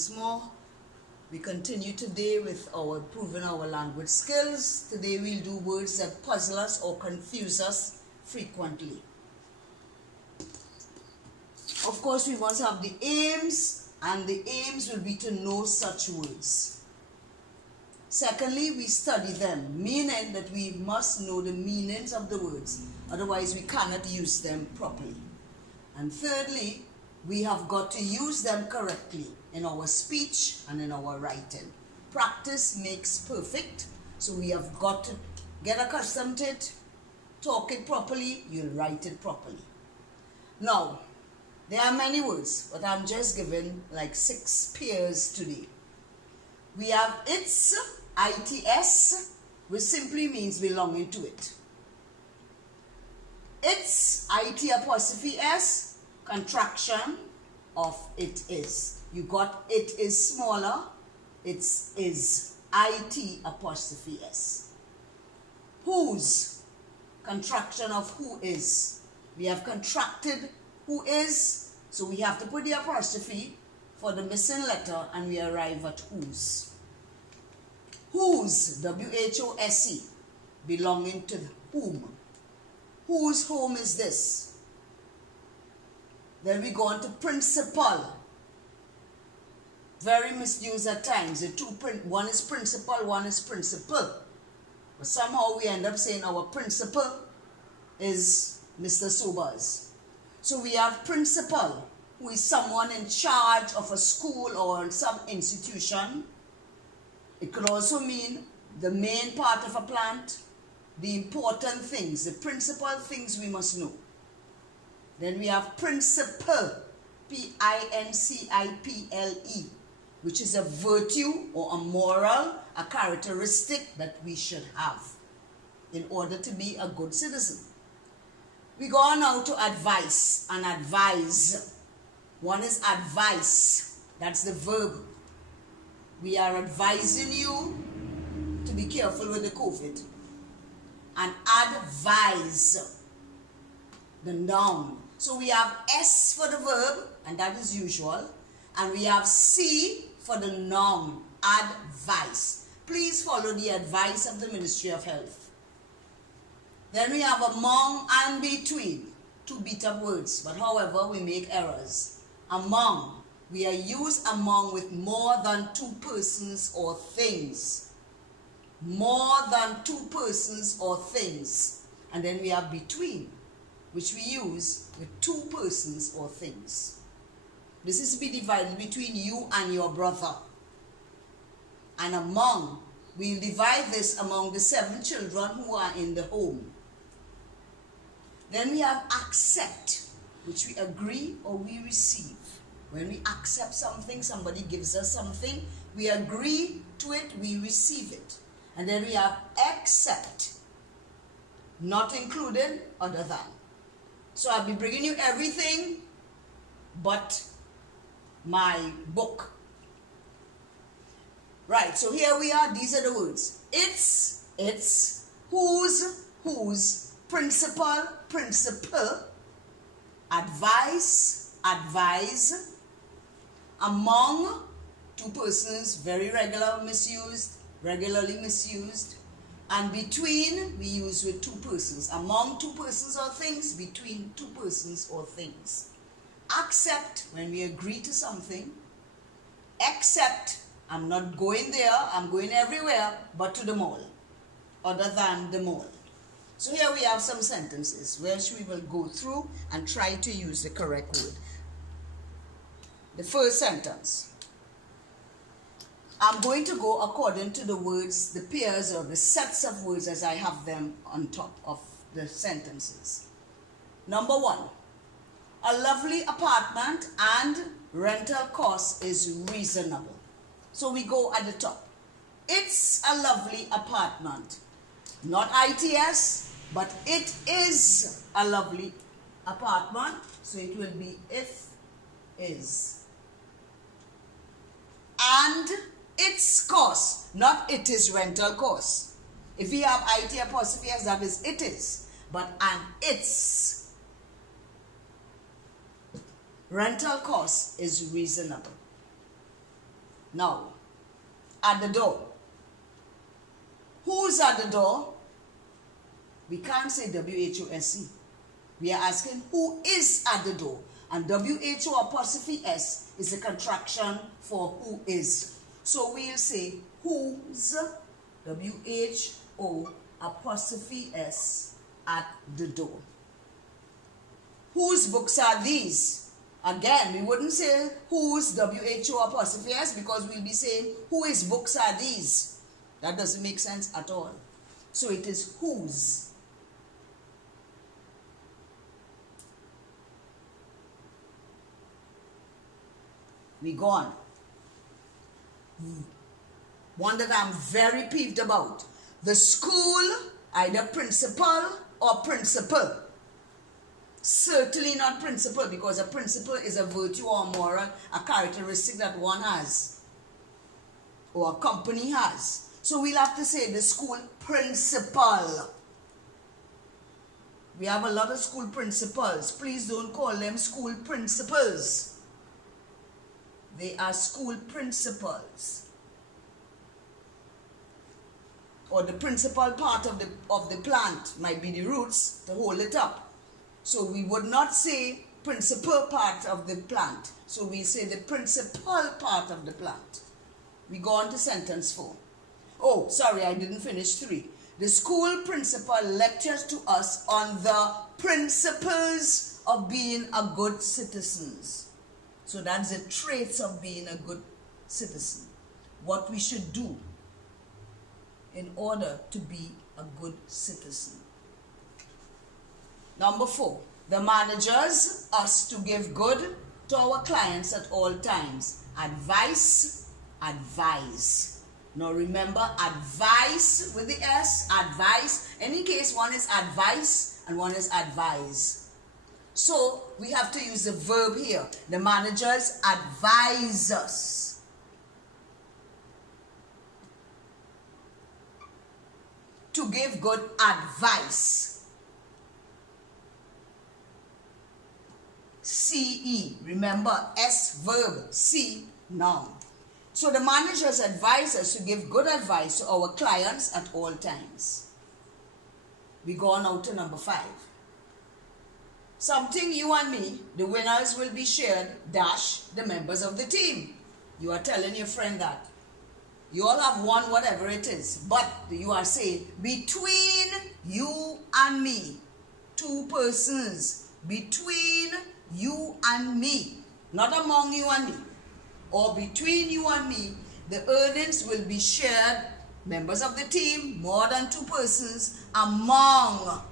once more. We continue today with our improving our language skills. Today we'll do words that puzzle us or confuse us frequently. Of course, we must have the aims, and the aims will be to know such words. Secondly, we study them, meaning that we must know the meanings of the words, otherwise we cannot use them properly. And thirdly, we have got to use them correctly in our speech and in our writing. Practice makes perfect, so we have got to get accustomed to it, talk it properly, you'll write it properly. Now, there are many words, but I'm just giving like 6 pairs today. We have its, ITS, which simply means belonging to it. Its, IT apostrophe S, contraction of it is. You got it is smaller, its is, IT apostrophe S. Whose, contraction of who is. We have contracted who is, so we have to put the apostrophe for the missing letter and we arrive at whose. Whose, W-H-O-S-E, belonging to whom. Whose home is this? Then we go on to principal. Very misused at times. One is principal, one is principal. But somehow we end up saying our principal is Mr. Sobers. So we have principal, who is someone in charge of a school or some institution. It could also mean the main part of a plant, the important things, the principal things we must know. Then we have principle, P-I-N-C-I-P-L-E, which is a virtue or a moral, a characteristic that we should have in order to be a good citizen. We go on now to advice and advise. One is advice, that's the verb. We are advising you to be careful with the COVID. And advise, the noun. So we have S for the verb, and that is usual. And we have C for the noun, advice. Please follow the advice of the Ministry of Health. Then we have among and between, 2 beat-up words, but however we make errors. Among, we are used among with more than 2 persons or things. More than 2 persons or things. And then we have between, which we use with 2 persons or things. This is to be divided between you and your brother. And among, we'll divide this among the 7 children who are in the home. Then we have accept, which we agree or we receive. When we accept something, somebody gives us something, we agree to it, we receive it. And then we have accept, not included, other than. So I'll be bringing you everything but my book. Right, so here we are, these are the words. It's, whose, principal, principle, advice, advise, among, 2 persons, very regularly misused, and between, we use with 2 persons, among 2 persons or things, between 2 persons or things. Accept, when we agree to something. Except, I'm not going there, I'm going everywhere, but to the mall, other than the mall. So here we have some sentences, which we will go through and try to use the correct word. The first sentence. I'm going to go according to the words, the pairs or the sets of words as I have them on top of the sentences. Number 1. A lovely apartment and rental cost is reasonable. So we go at the top. It's a lovely apartment. Not ITS, but it is a lovely apartment. So it will be if is. And its cost, not it is rental cost. If we have IT apostrophe S, that is it is. But and its rental cost is reasonable. Now, at the door. Who's at the door? We can't say WHOSC. We are asking who is at the door. And WHO apostrophe S is a contraction for who is. So we'll say who's, WHO apostrophe S, at the door. Whose books are these? Again, we wouldn't say whose, WHO apostrophe S, because we'll be saying whose books are these. That doesn't make sense at all. So it is whose. We go on. One that I'm very peeved about. The school, either principal or principal. Certainly not principal, because a principal is a virtue or moral, a characteristic that one has or a company has. So we'll have to say the school principal. We have a lot of school principals. Please don't call them school principals. They are school principals. Or the principal part of the plant might be the roots to hold it up. So we would not say principal part of the plant. So we say the principal part of the plant. We go on to sentence 4. Oh, sorry, I didn't finish 3. The school principal lectures to us on the principles of being a good citizen. So that's the traits of being a good citizen. What we should do in order to be a good citizen. Number 4, the managers us to give good to our clients at all times. Advice, advise. Now remember, advice with the S, advice. In case one is advice and one is advise. So we have to use the verb here. The managers advise us. To give good advice. CE. Remember, S verb, C noun. So the managers advise us to give good advice to our clients at all times. We go on now to number 5. Something you and me, the winners, will be shared, dash, the members of the team. You are telling your friend that. You all have won whatever it is. But you are saying, between you and me, 2 persons, between you and me, not among you and me, or between you and me, the earnings will be shared, members of the team, more than 2 persons, among.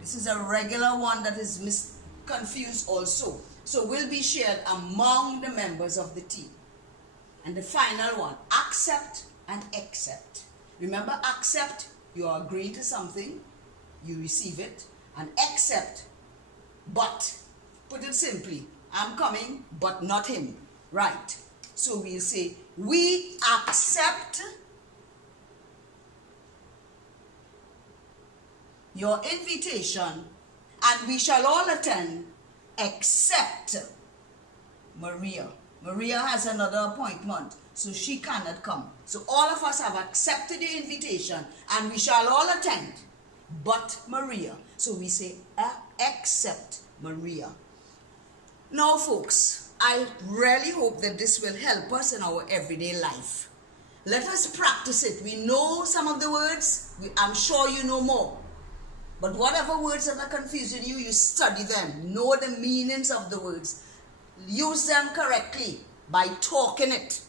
This is a regular one that is confused also. So will be shared among the members of the team. And the final one, accept and accept. Remember, accept, you are agreeing to something, you receive it. And accept, but, put it simply, I'm coming, but not him. Right. So we'll say, we accept your invitation, and we shall all attend except Maria. Maria has another appointment, so she cannot come. So all of us have accepted the invitation, and we shall all attend, but Maria. So we say, except Maria. Now, folks, I really hope that this will help us in our everyday life. Let us practice it. We know some of the words. I'm sure you know more. But whatever words that are confusing you, you study them. Know the meanings of the words. Use them correctly by talking it.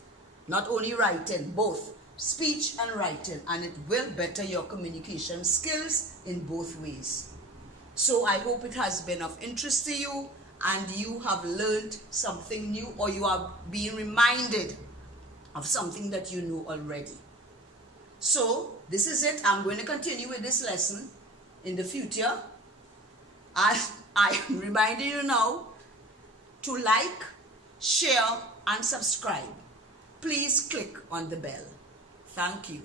Not only writing, both speech and writing. And it will better your communication skills in both ways. So I hope it has been of interest to you and you have learned something new, or you are being reminded of something that you know already. So this is it. I'm going to continue with this lesson in the future. I am reminding you now to like, share and subscribe. Please click on the bell. Thank you.